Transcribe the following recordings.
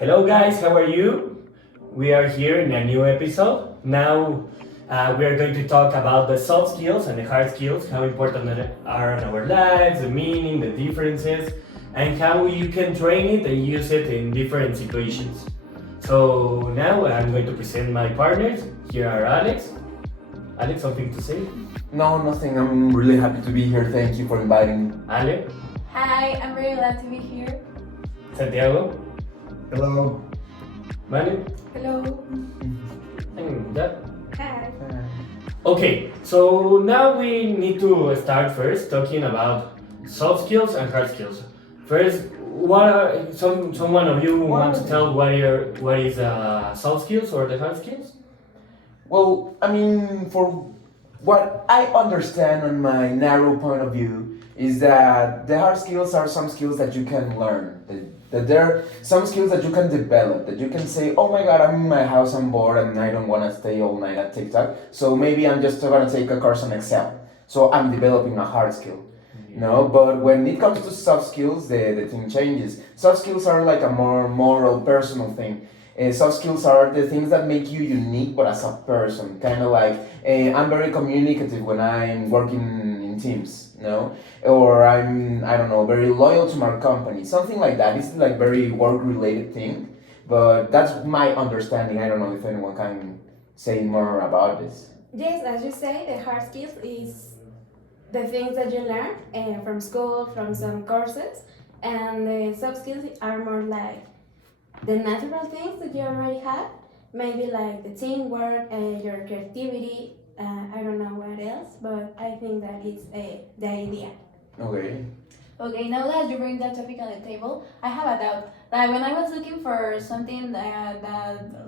Hello guys, how are you? We are here in a new episode. Now we are going to talk about the soft skills and the hard skills, how important they are in our lives, the meaning, the differences, and how you can train it and use it in different situations. So now I'm going to present my partners. Here are Alex. Alex, something to say? No, nothing. I'm really happy to be here. Thank you for inviting me. Ale, Hi, I'm very glad to be here. Santiago, Hello. Manu, Hello. and that. Hi. Okay, so now we need to start first talking about soft skills and hard skills. First, what are some one of you want to tell what is soft skills or the hard skills? Well, I mean, for what I understand on my narrow point of view is that the hard skills are some skills that you can learn. That there are some skills that you can develop. That you can say, oh my God, I'm in my house, I'm bored, and I don't want to stay all night at TikTok. So maybe I'm just gonna take a course on Excel. So I'm developing a hard skill. No, but when it comes to soft skills, the thing changes. Soft skills are like a more moral, personal thing. Soft skills are the things that make you unique, but as a person. Kind of like I'm very communicative when I'm working in teams, no, or I don't know, very loyal to my company. Something like that. It's like very work related thing, but that's my understanding. I don't know if anyone can say more about this. Yes, as you say, the hard skills is the things that you learn from school, from some courses, and the soft skills are more like the natural things that you already have. Maybe like the teamwork, your creativity. I don't know what else, but I think that is the idea. Okay. Okay, now that you bring that topic on the table, I have a doubt. Like when I was looking for something that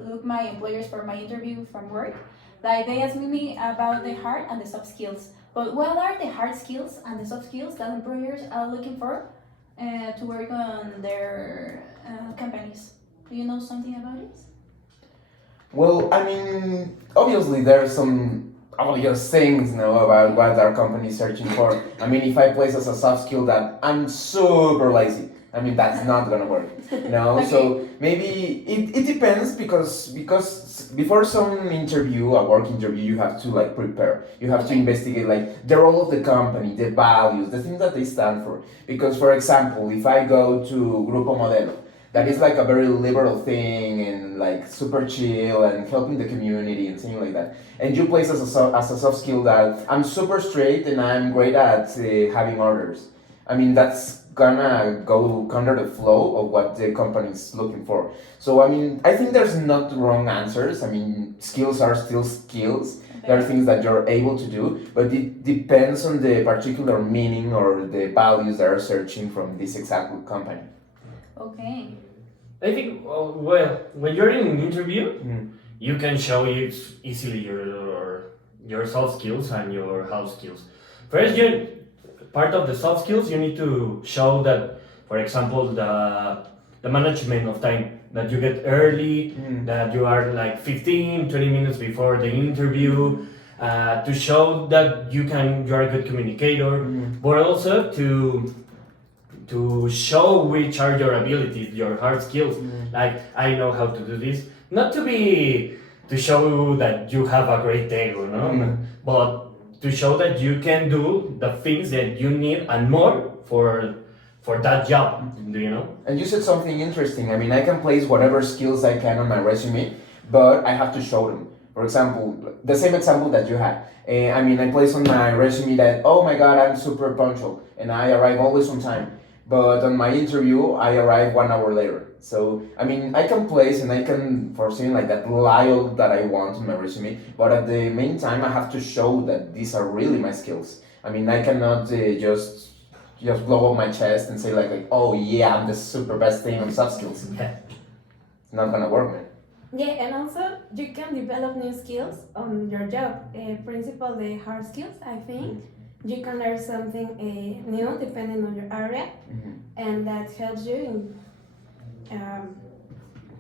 look my employers for my interview from work, like they asked me about the hard and the soft skills. But what are the hard skills and the soft skills that employers are looking for to work on their companies? Do you know something about it? Well, I mean, obviously there's some obvious things, you know, about what our company is searching for. I mean, if I place as a soft skill that I'm super lazy, I mean, that's not gonna work, you know. Okay. So maybe it depends because before some interview, a work interview, you have to like prepare. You have to Okay. investigate like the role of the company, the values, the things that they stand for. Because for example, if I go to Grupo Modelo, that is like a very liberal thing and like super chill and helping the community and things like that. And you place as a soft skill that I'm super straight and I'm great at having orders. I mean, that's gonna go counter the flow of what the company is looking for. So, I mean, I think there's not wrong answers. I mean, skills are still skills. There are things that you're able to do, but it depends on the particular meaning or the values that are searching from this exact company. Okay. I think well, when you're in an interview, Mm. you can show easily your soft skills and your hard skills. First, you part of the soft skills you need to show that, for example, the management of time, that you get early, Mm. that you are like 15, 20 minutes before the interview, to show that you are a good communicator, Mm. but also to show which are your abilities, your hard skills. Like, I know how to do this. Not to show that you have a great ego, no? Mm. But to show that you can do the things that you need and more for that job. Do you know? And you said something interesting. I mean, I can place whatever skills I can on my resume, but I have to show them. For example, the same example that you had. I mean, I place on my resume that, oh my God, I'm super punctual and I arrive always on time. But on my interview, I arrive 1 hour later. So, I mean, I can place and I can foresee like that lie that I want on my resume. But at the meantime, I have to show that these are really my skills. I mean, I cannot just blow up my chest and say like oh yeah, I'm the super best thing on soft skills. Yeah. It's not gonna work, man. Yeah, and also you can develop new skills on your job. Principal the hard skills, I think. You can learn something new depending on your area, Mhm. and that helps you in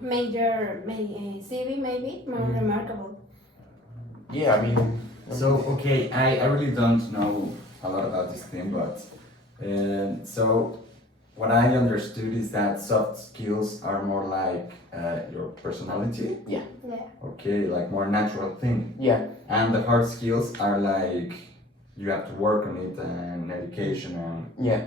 make your CV maybe more Mhm. remarkable. Yeah, I mean. So, okay, I really don't know a lot about this thing, but so what I understood is that soft skills are more like your personality. Yeah. Okay, like more natural thing. Yeah. And the hard skills are like you have to work on it and education and Yeah.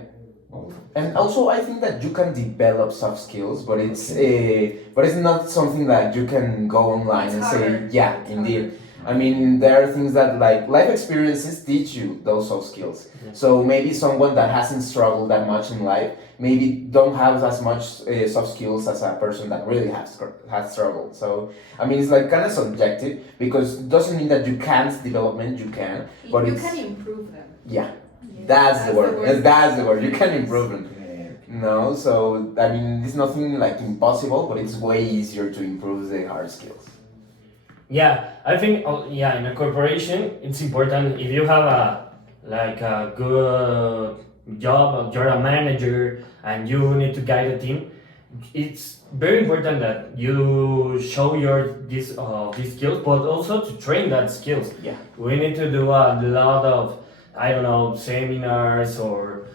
all. And also, I think that you can develop soft skills, but it's not something that you can go online It's and harder. say, yeah, It's indeed. harder. I mean, there are things that like life experiences teach you those soft skills. Yeah. So maybe someone that hasn't struggled that much in life maybe don't have as much soft skills as a person that really has struggled. So I mean, it's like kind of subjective because it doesn't mean that you can't develop them. You can, but You it's can improve them. yeah. Yeah, That's the word. That's the word. You can Yes. improve them. No, so I mean, it's nothing like impossible, but it's way easier to improve the hard skills. Yeah, I think yeah, in a corporation, it's important if you have a good job, you're a manager, and you need to guide a team. It's very important that you show these skills, but also to train that skills. Yeah. We need to do a lot of, I don't know, seminars or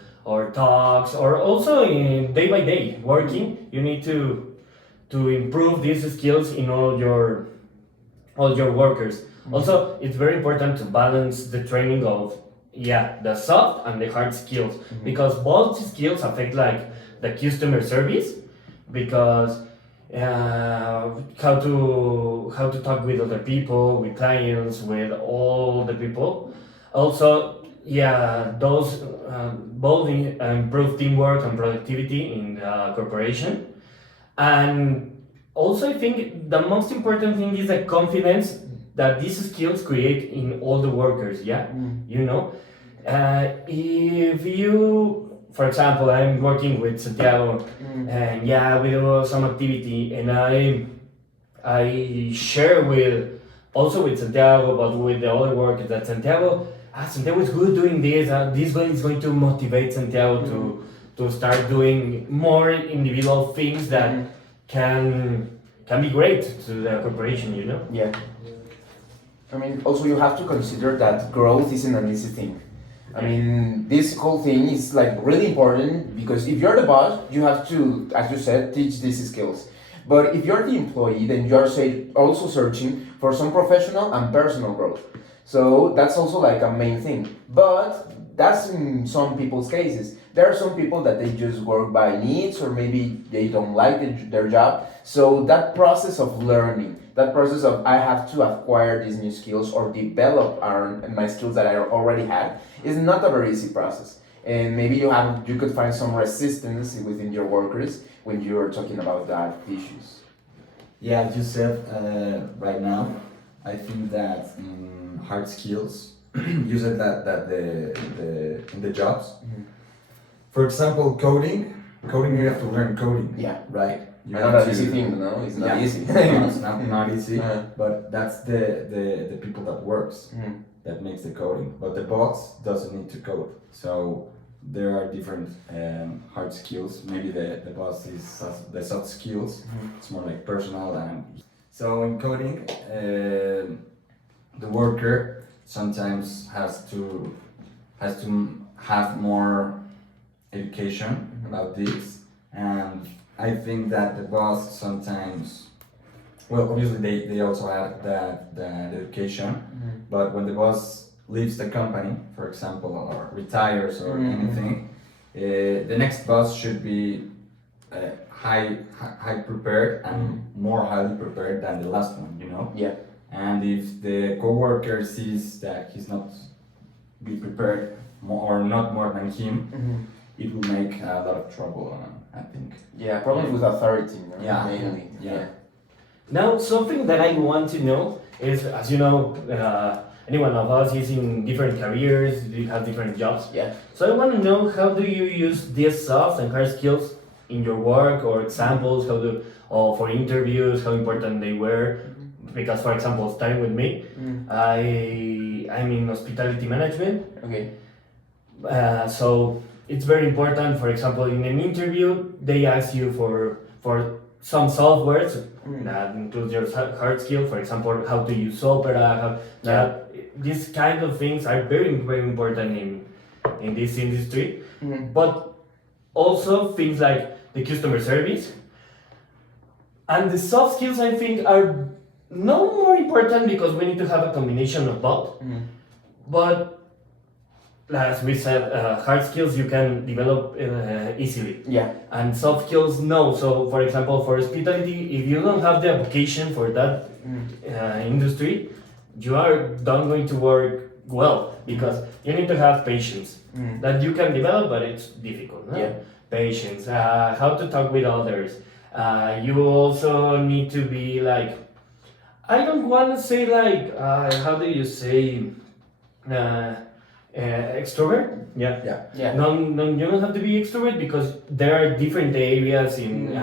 talks, or also in day by day working. You need to improve these skills in all your workers. Also, it's very important to balance the training of the soft and the hard skills, because both skills affect like the customer service, because how to talk with other people, with clients, with all the people. Also, those both improve teamwork and productivity in the corporation. And also, I think the most important thing is the confidence that these skills create in all the workers. Yeah, you know, if you, for example, I'm working with Santiago, and we do some activity, and I share also with Santiago, but with the other workers that Santiago is good doing this. This one is going to motivate Santiago to start doing more individual things that can be great to the corporation, you know? Yeah. I mean, also you have to consider that growth isn't an easy thing. I mean, this whole thing is like really important because if you're the boss, you have to, as you said, teach these skills. But if you're the employee, then you are also searching for some professional and personal growth. So that's also like a main thing. But that's in some people's cases. There are some people that they just work by needs, or maybe they don't like their job. So that process of learning, that process of I have to acquire these new skills or develop my skills that I already had, is not a very easy process. And maybe you could find some resistance within your workers when you're talking about that issues. Yeah, as you said right now, I think that in hard skills, you said that the in the jobs. For example, coding you have to learn coding. Yeah. Right. You Not have an easy to- thing, no? It's not Yeah. easy. No, it's not easy. Uh. But that's the people that works that makes the coding. But the boss doesn't need to code. So there are different hard skills. Maybe the boss is the soft skills. It's more like personal and so in coding, the worker sometimes has to have more education about this, and I think that the boss sometimes, well, obviously they also have that education, but when the boss leaves the company, for example, or retires or anything, the next boss should be high prepared and more highly prepared than the last one, you know? Yeah. And if the coworker sees that he's not be prepared or not more than him, it will make a lot of trouble, I think. Yeah, problems with authority, no? Yeah. Mainly. Yeah. Now, something that I want to know is, as you know, any one of us is in different careers, we have different jobs. Yeah. So I want to know, how do you use these soft and hard skills in your work, or examples, or for interviews, how important they were? Because, for example, starting with me, I'm in hospitality management. Okay. So it's very important. For example, in an interview, they ask you for some softwares that includes your hard skill. For example, how to use Opera. These kind of things are very, very important in this industry. But also things like the customer service. And the soft skills, I think, are no more important because we need to have a combination of both. But as we said, hard skills you can develop easily. Yeah. And soft skills, no. So, for example, for hospitality, if you don't have the vocation for that industry, you are not going to work well because you need to have patience that you can develop, but it's difficult. No? Yeah. Patience, how to talk with others. You also need to be like, I don't want to say like, how do you say, extrovert? Yeah. Yeah. No, you don't have to be extrovert because there are different areas in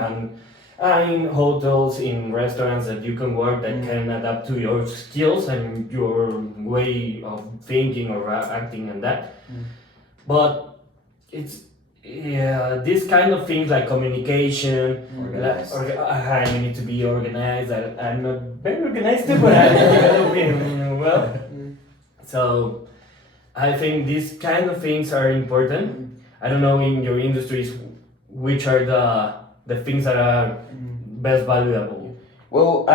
hotels, in restaurants that you can work that can adapt to your skills and your way of thinking or acting and that. But it's this kind of things like communication, Organized. I need to be organized. I'm not very organized, but I'm developing well. So I think these kind of things are important. I don't know in your industries which are the things that are best valuable. Well,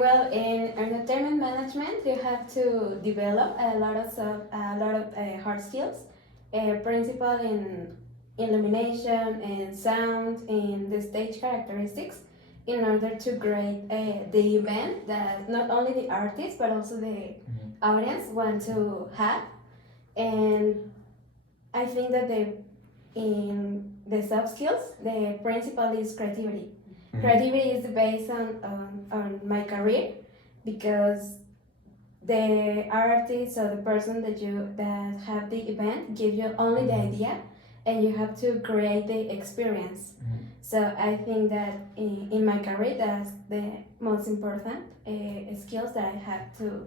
Well, in entertainment management, you have to develop a lot of hard skills, principal in illumination and sound and the stage characteristics, in order to create the event that not only the artist but also the audience want to have. And I think that in the soft skills, the principal is creativity. Creativity is based on my career because the artist or the person that have the event give you only the idea and you have to create the experience. So I think that in my career that's the most important skills that I have to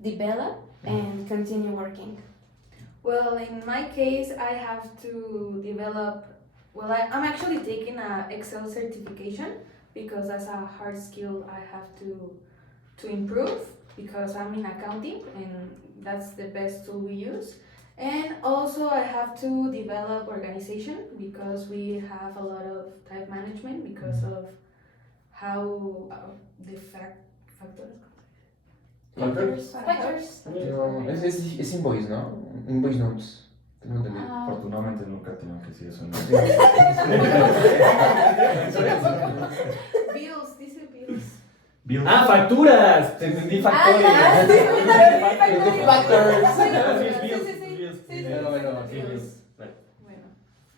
develop and continue working. Well, in my case, I have to develop. Well, I'm actually taking a Excel certification because that's a hard skill I have to improve because I'm in accounting and that's the best tool we use. And also I have to develop organization because we have a lot of type management because of how the factors. Factors. Es invoice, ¿no? Invoice notes. Tengo entendido. Afortunadamente nunca he tenido que decir eso. Bills, dice bills. Facturas. Te entendí factores. Bueno,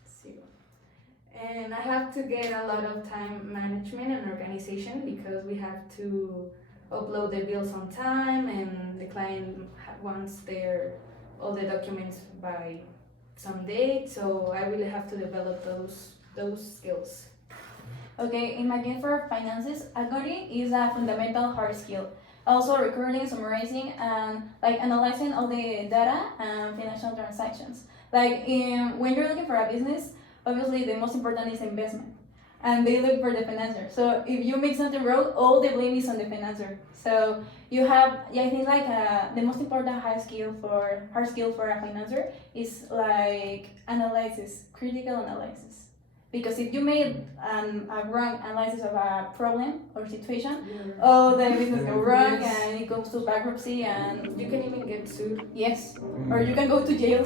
sigo. And I have to get a lot of time management and organization because we have to upload the bills on time and the client wants all the documents by some date, so I really have to develop those skills. Okay, in my case for finances, accounting is a fundamental hard skill. Also recording, summarizing, and like analyzing all the data and financial transactions. Like when you're looking for a business, obviously the most important is investment. And they look for the financer. So if you make something wrong, all the blame is on the financer. So you have, I think like the most important hard skill for a financer is like analysis, critical analysis. Because if you made a wrong analysis of a problem or situation, all the business go wrong and it goes to bankruptcy and You can even get sued. yes, or you can go to jail.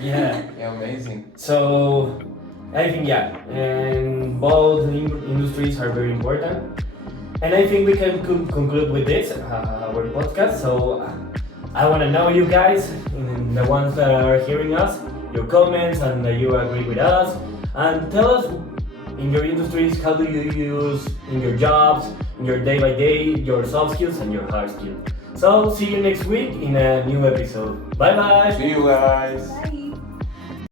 Yeah. Yeah, amazing. So I think and both industries are very important. And I think we can conclude with this, our podcast. So I want to know you guys, the ones that are hearing us, your comments and that you agree with us. And tell us in your industries, how do you use in your jobs, in your day by day, your soft skills and your hard skills. So see you next week in a new episode. Bye bye. See you guys. Bye.